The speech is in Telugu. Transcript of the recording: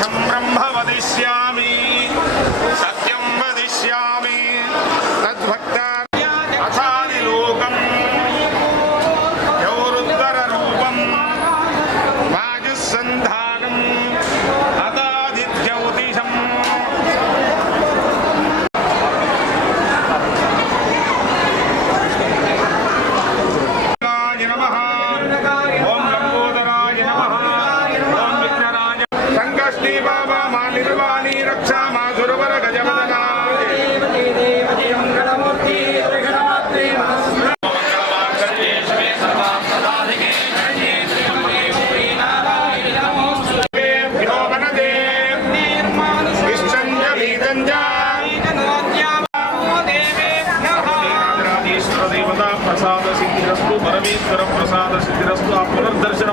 సంబ్రహ్మ వదిష్యా శ్రీ బాబా మా నిర్వాణి రక్ష మా సురవర గజమదనా ప్రసాద సిద్ధిరస్తు పరమేశ్వర ప్రసాద సిద్ధిరస్తు ఆ పునర్దర్శన